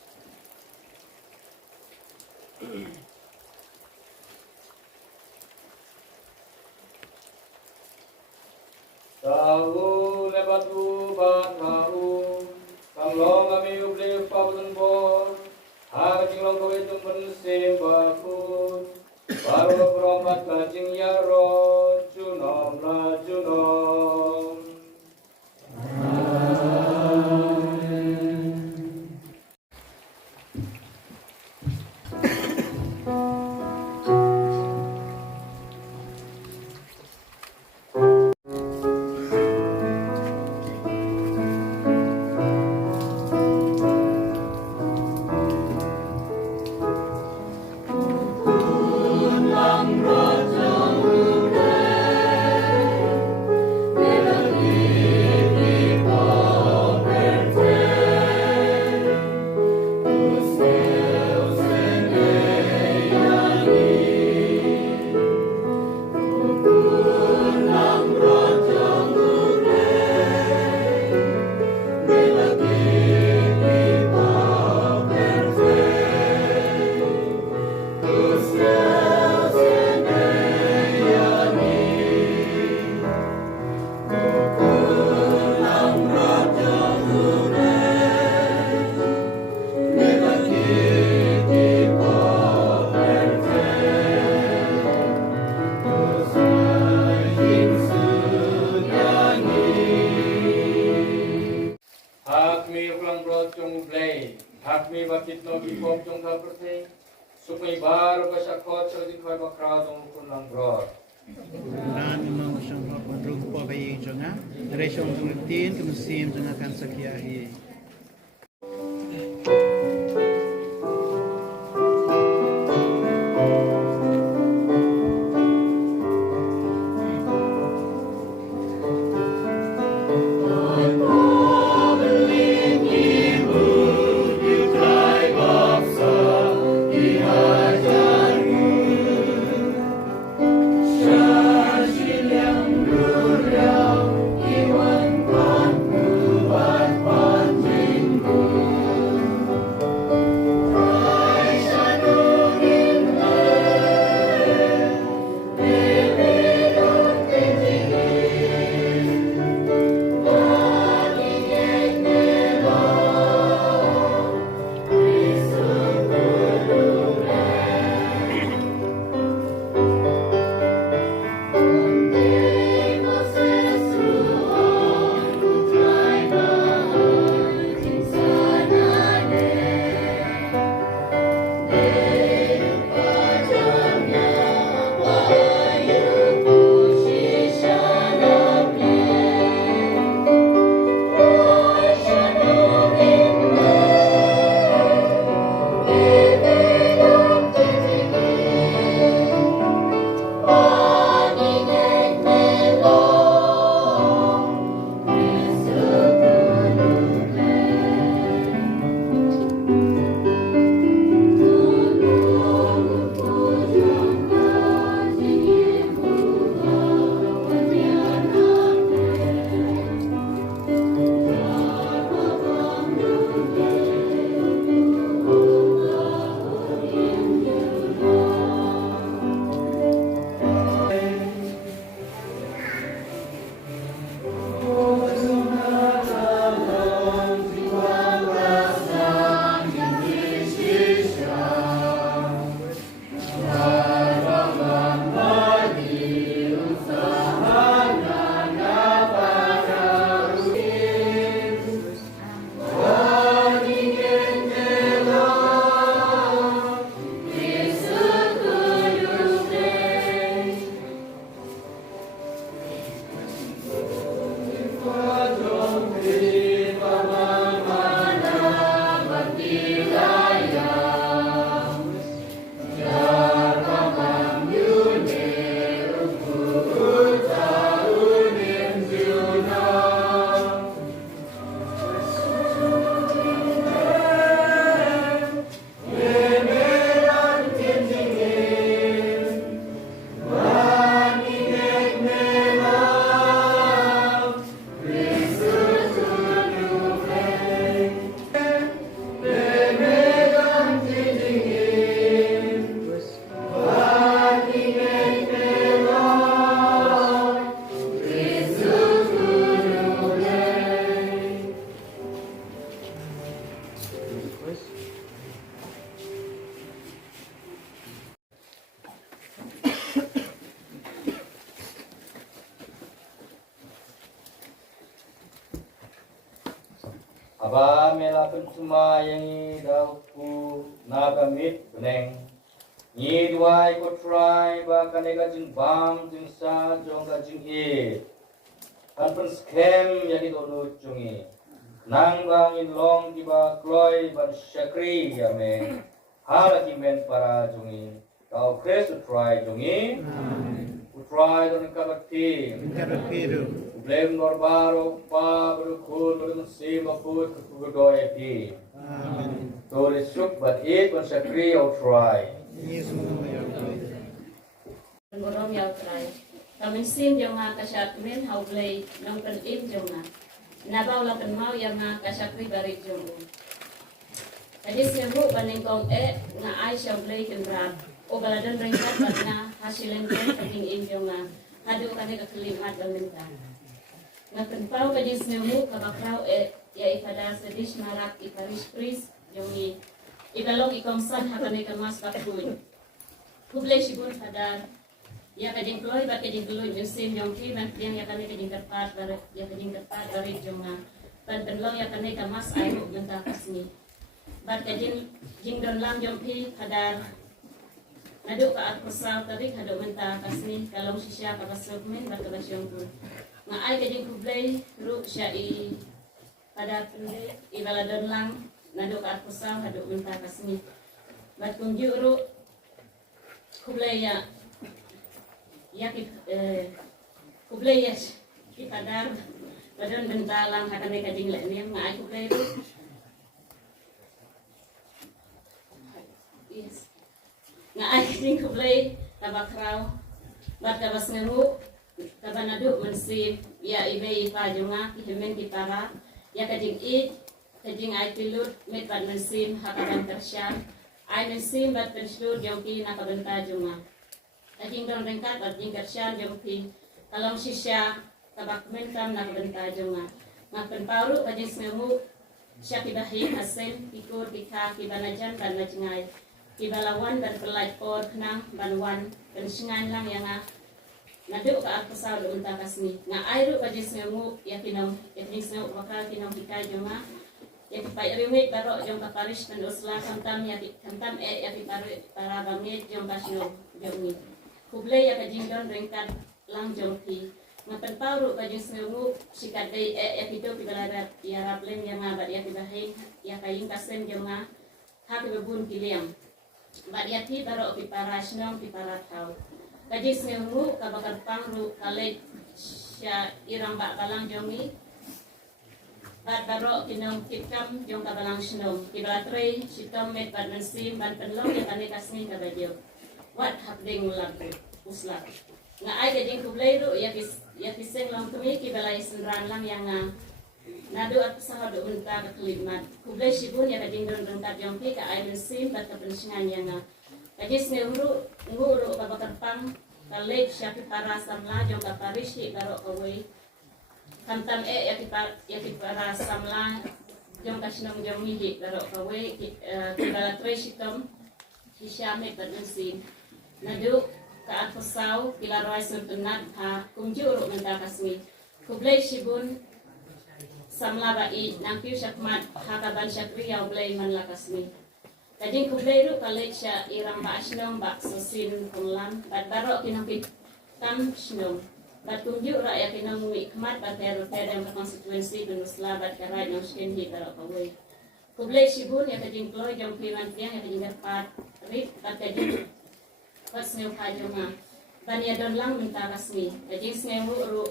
Tahu lebatu batahu Kamlong kami ubli pabun bor Hagajing long kowe tumpen sembakun Baru beromat lajing yaro Junom la junom Hakmi bakit no kipok jong kaperte supay baru kasakot so di kay bakradong kunang brod. Lan mau siyang padrug po bay jonga. Resyong tungtin kumusim jonga kan sakyahi. Iwan pan kuat pan Aba melakan cuma yang idauku nagamit beneng. Ni duai ko try ba kanega jing bam jing sa jong ga jing e. Kan pen scam yang itu nucungi. Nang bang in long di ba kloy ban syakri ya me. Hala ki men para jungi. Kau kres try jungi. Try don kabati. Karapiru. Blame norbaro pa berukun bermusim akut kegodoy pi. Amen. Tole suk but it ban syakri au try. Yesus mo ya. Ngorong yaw try. Kamin sim yung nga kasyat min how play nang penim yung nga. Nabaw lang kan mau yang nga kasyakri barit yung nga. Tadi siya baning kong nga ay siya play kenrab. O baladan ringkat bat na hasilin ko kating im yung nga. Hado kani kakalimat baminta. Nga penpaw kadi siya kabakraw ya ipada sedish marak iparish pris yung ibalong ikomsan hakani kamas bakun. Kublay sibun kadar ya kajing kloy ba kajing kloy musim yung kiman yang ya kani kajing kerpat dari jonga pan penlong ya kani kamas ayo menta kasni bat kajing jingdon lang yung pi kadar nado ka at kusaw tarik hado menta kasni kalong sisya kabasok men bat kabasyong pun nga ay kajing kublay ru siya i kadar pende ibaladon lang nado ka at kusaw hado menta kasni bat kung juro kublay ya kublay ya ipadar padon bentalang hakane kajing lekniam nga ay kublay ru yes nga ay kajing kublay tabakraw bat kabas ngeru kabanadu mensim ya ibe ipa junga kihemen kitara ya kajing kajing ay pilut met bat mensim hakaban tersyan ay mensim bat penslur jongki nakabenta junga kajing dong ringkat bat jingkat syan jongki kalong sisya tabak mentam nakabenta junga ngapen pauru kajing sememu sya kibahin asen pikur kika kibanajan ban najngay kibalawan ban pelaj por nang banwan pensingan lang yang nadu ka akasal unta kasni nga ayru kajing sememu yakinong sememu bakal kinong kika junga yang kipai rimit baro jong kaparish kan usla kantam ya kantam ya kipari para bangit jong kasno jong ni kublay ya kajing don ringkat lang jong pi ngapen pauru kajing sememu sikat dei ya pito kibalada ya raplen yang ngabat ya kibahin ya kaing kasen jong nga hak bebun kiliam bat ya pi baro kiparash nong kiparatau kajing sememu kabakar pangru kale sya irang bak balang jong ni bat baro kinong kitkam jong kabalang snom kibalatre sitom met bat mensim ban penlong ya kane kasni kabadyo wat hapding lagu uslat nga ay kajing kublay ru ya kiseng long tumi kibalay senran lang yang nadu at sahado unta kaklimat kublay sibun ya kajing don rengkat jong pi ka ay mensim bat kapensingan yang kajis nguru nguru kabakar pang kalek syafi para samla jong kaparishi baro kawai kantam yakipara samla jong kasnong jong mihi baro kawe kibala tresitom hisyame bermensin nadu ka atpasaw kilaroy suntunat ha kumjuro menta kasmi kublay sibun samla bai nang piu syakmat hakaban syakriya blay man lakasmi kajing kublay ru kalek sya irang ba asnong ba sosin kumlam bat baro kinapit tam snong bat kunjuk rakyat kinong hikmat bat teru yang berkonsekuensi penusla bat karai nong skin hi baro kawai kublay sibun ya kajing kloy jong piman tiang ya kajing dapat rip bat kajing bat sneu kajonga ban ya don lang minta rasmi kajing sneu ru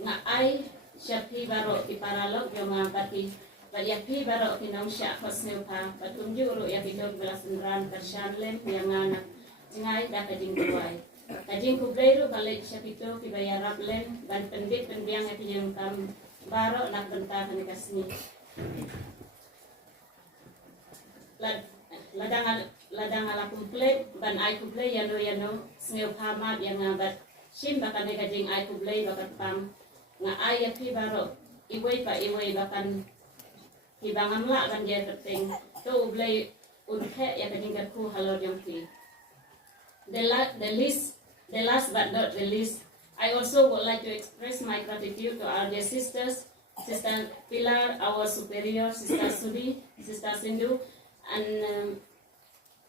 nga ay syapi baro ki paralog jong bati bat ya pi baro kinong sya bat sneu pa bat kunjuk ru ya bidog belas nran tersarlem yang anak ngai da kajing kuai kajing kublay ru balik siya pito kibaya raplen ban pendit pendiang at yung kam baro nak benta kani kasni ladang ala kublay ban ay kublay yano sneu pamab yang ngabat sim bakan kajing ay kublay bakat pam nga ay yapi baro iway bakan hibangam la ban jay terting to ublay unhe ya kajing ku halor yung pi the last but not the least, I also would like to express my gratitude to our dear sisters Sister Pilar, our superior, Sister Sudi, Sister Sindhu, and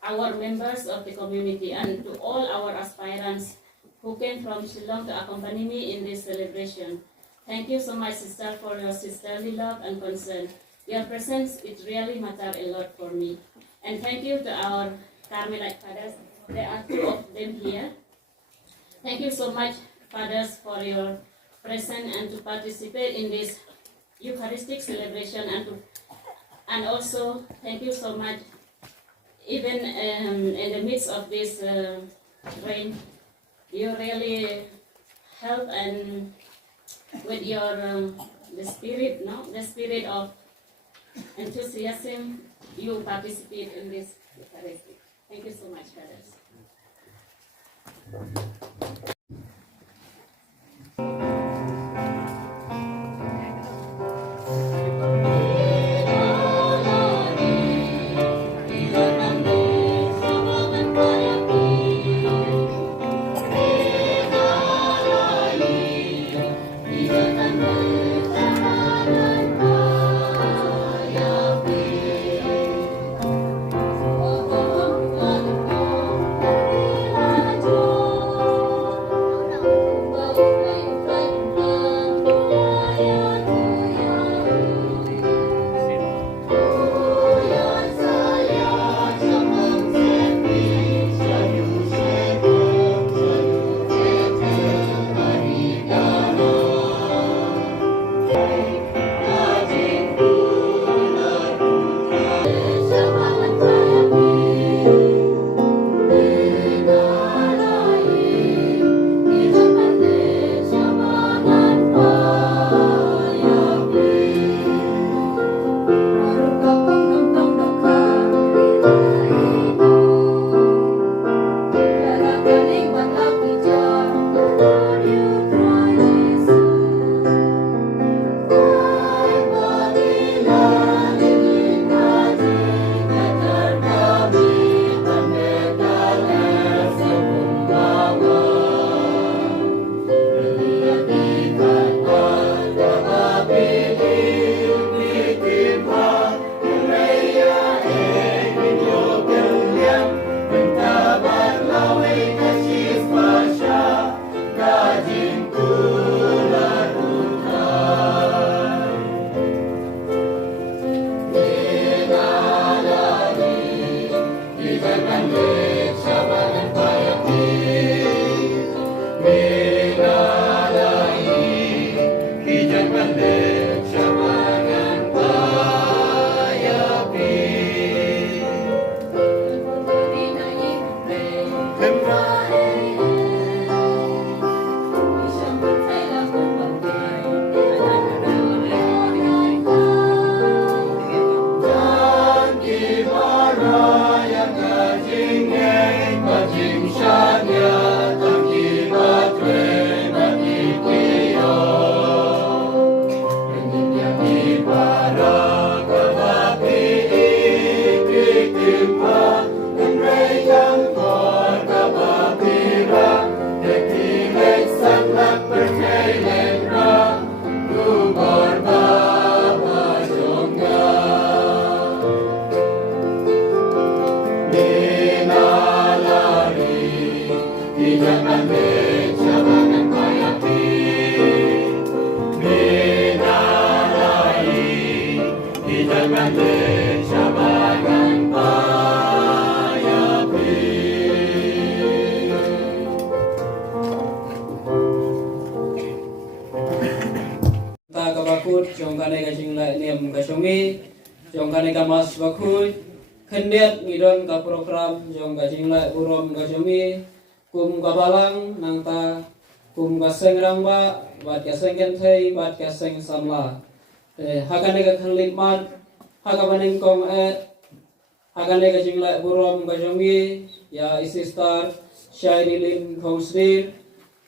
our members of the community, and to all our aspirants who came from Shillong to accompany me in this celebration. Thank you so much, sister, for your sisterly love and concern. Your presence, it really matters a lot for me. And thank you to our Carmelite fathers. There are 2 of them here. Thank you so much, fathers, for your presence and to participate in this Eucharistic celebration, and also thank you so much, even in the midst of this rain, you really help, and with your the spirit of enthusiasm, you participate in this Eucharistic. Thank you so much, fathers. Bakut jong kane ka jingla niam ka songi jong kane ka mas bakut kendiat ngidon ka program jong ka jingla urom ka songi kum ka balang nangta kum ka sengrang ba bat ka sengken thei bat ka seng samla hakane ka khanlit mat hakabaning kong hakane ka jingla urom ka songi ya isistar shairilin khongsrir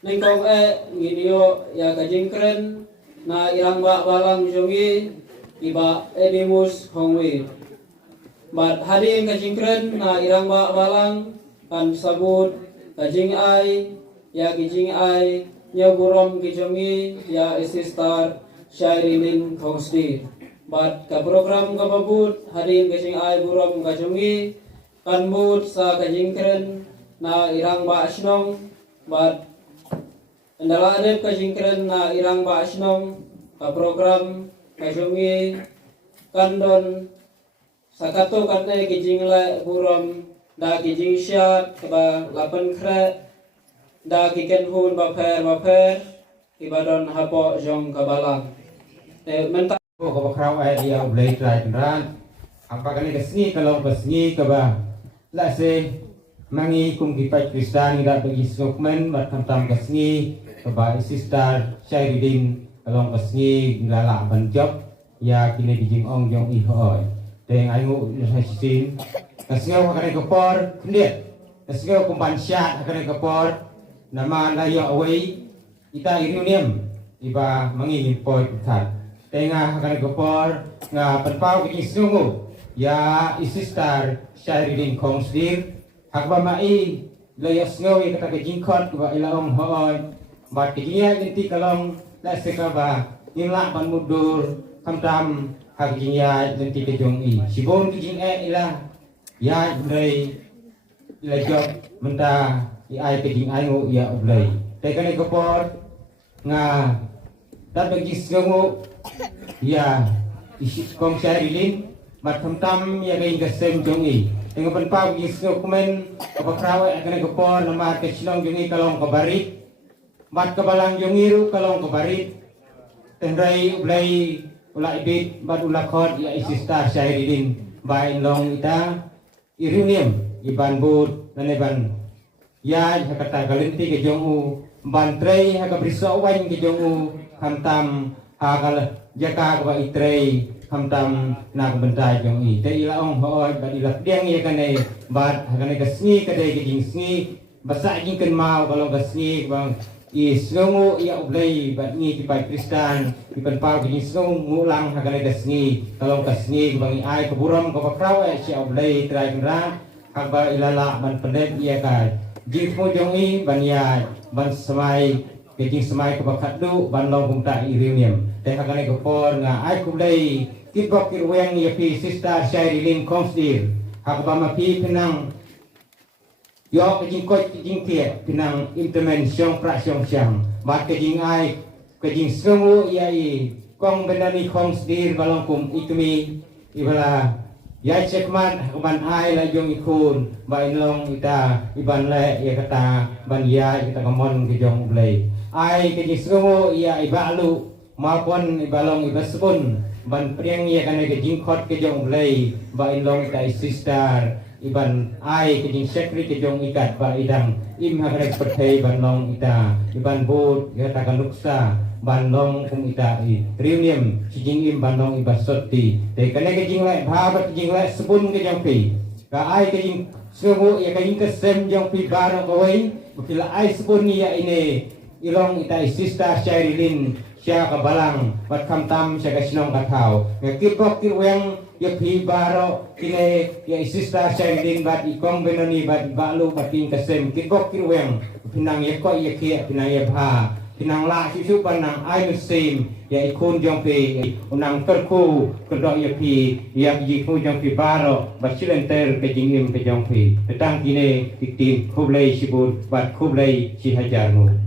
ning kong nginio ya ka jingkren na irang ba balang jongi iba edimus hongwi bat hari kajingkren na irang ba balang kan sabut kajing ai ya kijing ai nyaburom kijongi ya isistar Syairilin Kongsdi. Bat ka program ka babut harim kasing ay buram ka jungi kanbut sa kajingkren na irang ba asnong bat andala adep kajingkren na irang ba asnong ka program ka jungi kandon sakato katne kijing la buram da kijing syat ba lapan kre da kiken hun ba pher ibadon hapo jong kabalang menta ko bakrau ai dia blai trai kendran apa kali kesni kalau kesni ke ba la se mangi kum kipai Kristen ida bagi sokmen bat tam kesni ke ba sister Syairidin kalau kesni ngala ban job ya kini dijing ong jong I hoi teng ai ngu sin kesni ko kali kepor kendiet kesni ko kumpan syat kali kepor nama layo away ita iriunium iba mangi impoi tat tengah akan gopor nga penpau kini sungu ya isistar Syairidin Kongsdir hakba mai layas ngawi kata kejingkot ba ilaong hooi bat kejinya inti kalong la sekaba imla ban mudur kamtam hak jinya inti kejong I sibon kejing ila ya ndai ila job menta I ai kejing aingu ya ublai tekan gopor nga dat bagi sungu ya isi kong Syairilin matam tam ya gaing gasem jongi dengan penpau gis dokumen kapakrawe akan gopor nama kesilong jongi kalong kabarit mat kabalang jongi ru kalong kabarit tendrai ulai ulai bit bad ulakot ya isi star Syairilin bain long ita irunium iban bud naneban ya hakata galinti ke jongu bantrei hakabriso wan ke jongu kamtam hakal jaka ba itrei kamtam nak bentai jong I te ila ong hoi ba ila diang ye kane bat hakane kasni kade jing sni basa jing ken mau kalau kasni bang I sungu ya ublai bat ni kipai Kristen di penpau jing sungu ngulang hakane kasni kalau kasni bang ai keburam ko pakrau si ublai trai kendra hakba ilala ban pendek ia kai jing mo jong I ban ya ban semai kejing semai kebakat du ban long kumta irium teh hakane gopor nga ai kublai kibok kirweng ya pi sister Syairilin Kongsdir hakba ma pi penang yo kejing kot kejing tie penang intervention prasyong syang bat kejing ai kejing sungu ya I kong bendani Kongsdir balong kum itumi ibala ya cekman ban ai la jong ikun ba inlong ita iban le ya kata ban ya kita kamon kejong ublai ai kejing sungu ya ibalu maupun ibalong ibasbun ban priang ya kana kejing khot kejong ublai ba inlong ita sister iban ai kejing sekri kejong ikat ba idang im hakare perthei ban long ita iban bud ya ta kanuksa ban long kum ita I riunium sijing im ban long ibasoti te kana kejing lai bhabat kejing lai sebun kejong pi ka ai kejing sungu ya kejing kesem jong pi barang kawai bila ai sebun ya ini ilong ita sister Syairilin siya kabalang bat kamtam siya kasinong katao ngakipok kirweng ya pi baro kine ya sister Syairilin bat ikong benoni bat balu bat king kasem kipok kirweng pinang ya ko ya kia pinang ya bha pinang la susu panang ai musim ya ikun jong pi unang terku kedok ya pi ya jiku jong pi baro bat silenter kejingim kejong pi petang kine tiktin kublai sibut bat kublai si hajarmu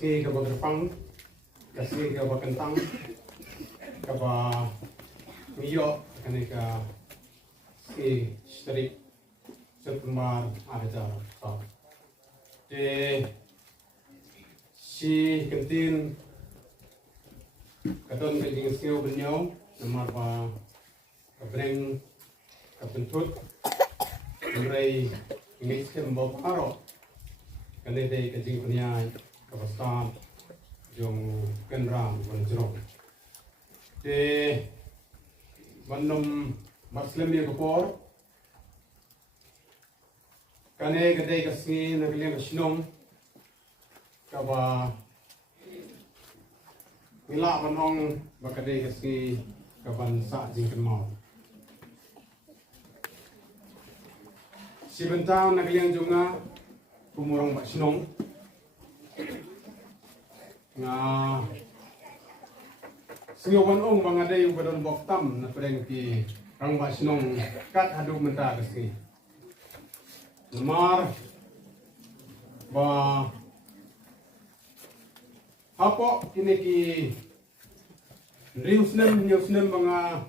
ski ke Bagrepang, ke ski ke Bakentang, ke Mio, kene ke ski strik sepemar ada jalan. De si kentin katon ke jing skiu benyau nomor pa kebreng kepentut mulai ingin skem bawa paro kene de ke jing penyai kapastan jong kenram bonjro de manum muslim ye kopor kane gede kasi nagiliang kasinong kaba ngila manong bakade kasi kaban sa jingkan mau sibentang nagiliang junga kumurang bak sinong nga singawan ong mangade yung badon boktam na preng ki rang bak sinong kat hadu menta kasi Nomor ba hapo kini ki riusnem mga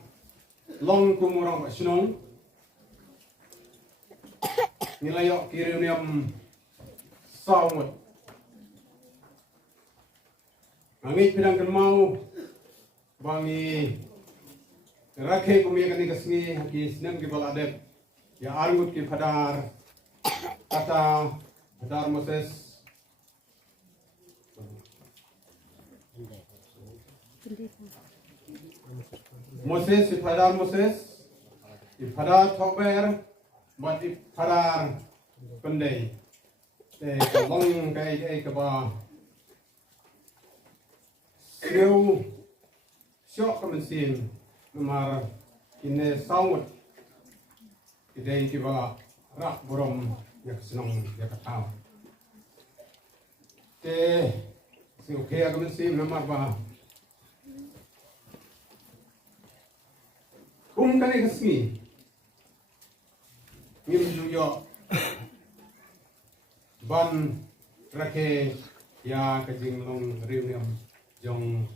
long kumurang sinong nilayo kiruniam sawmut angit pinang kelmau bangi rakhe kumia kani kasni haki snem ki baladep ya argut ki phadar kata Padar Moses Padar Moses Padar Thober buat Padar Pendai long kai kaba siu syok kemensin nomor ini saut idai kiba rak borom yak senong yak tahu. Si oke aku mesti nomor ba. Kani kasih. Ngim juyo ban rake ya kajing long riuniam jong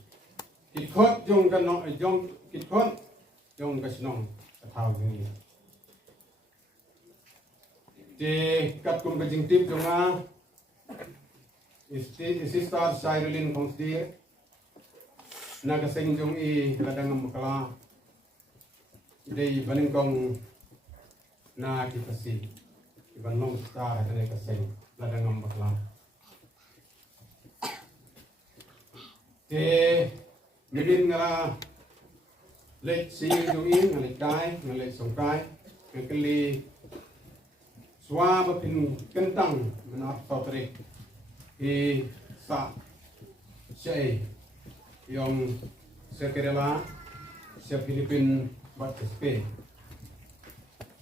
kitkot jong kanong jong kitkot jong kasenong tahu ini. De kat kum kajing tip jonga isistar Cyrillin kongsdi nagaseng jong i ladang makala de baningkong na kitasi iban long star kane kaseng ladang makala de milin ngara lek si jong i ngalek kai ngalek songkai ngakeli Swa bapin kentang menap sautre sa syai yang sekerela se Filipin bat kespe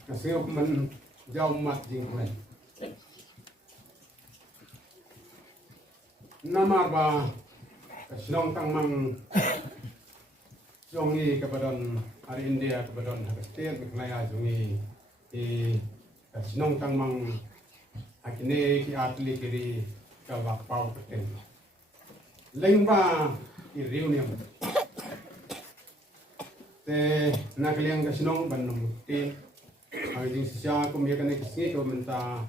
kasih men jauh mat jing men nama ba kasinong tang mang jongi kepadon hari India kepadon hakastir miklaya jongi Sinong kang mang akine ki atli kiri kawak pau keten lengba ki reunion te nakaliang kasinong banum tin ang jing siya kumya kane kasi ko menta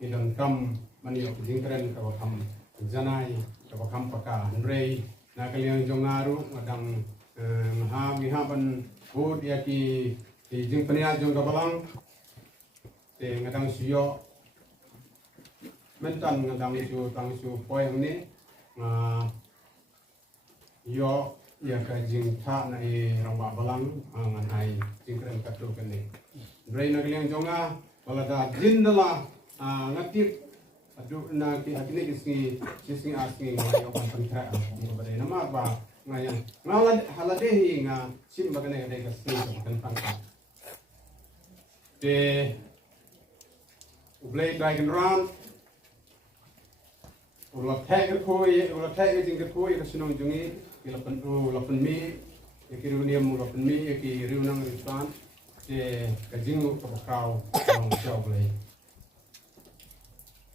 idang kam maniok jing kren kawakam janai kawakam paka ndrei nakaliang jongaru madang mihaban bud yaki jing pania jong kabalang te ngadang siyo mentan ngadang su poyang ni yo ya ka jing tha na ramba balang ngan hai jing kren katu kene brain nagliang jonga balada jindala ngatip adu na ki akine kisni sising asking ngayo kan pantra ngobare nama ba ngayan ngalad haladehi nga sim bagane ngade kasni kan pangka te Ublay dragon round, ulah tag jing kepoi kasinong jungi, ilapan mi, yakiruniam ulapan mi, yakirunang ristan, te kajingu kapakau ang siya ublay.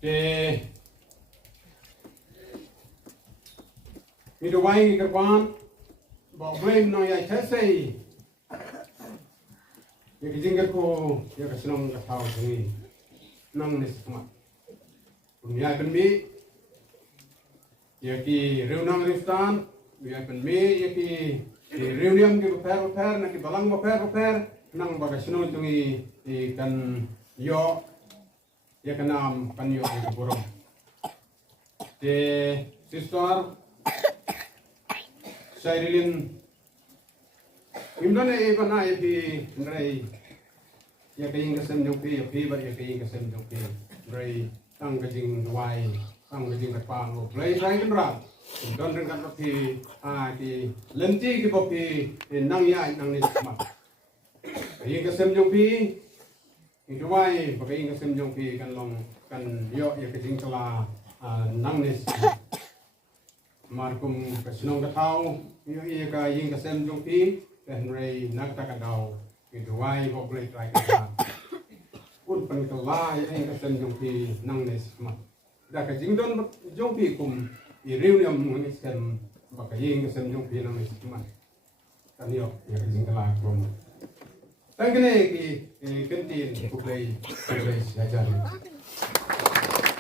Te midawai kerban bawa blame no ya chasei ya kijinga ko ya kasinong katao ni nang nisma dunia benbi ya ki reunang ristan ya benbi ya ki reuniam ki repair na ki balang repair nang bagasinong tungi kan yo ya kanam kan yo ki burung de sister Sairilin imdana e bana e pi nrai ya kaing kasem jong pi ba ya kaing kasem jong pi nrai tang ka jing wai tang ka jing ka pa lo play sai kan ra don ren kan pi a ki lenti ki bo pi nang ya nang ni ma kaing kasem jong pi ki wai ba kaing kasem jong pi kan long kan yo ya ka jing kala nang ni markum kasinong katao yo iya ka ying kasem jong pi kan rei nak ta ka dau ki duai bo play try ka un pan ka la ying kasem jong pi nang nes ma da ka jing don jong pi kum i riu ni am ni sem ba ka ying kasem jong pi nang nes ma kan yo ya ka jing ka la krom ta kene ki kentin ku play ya jari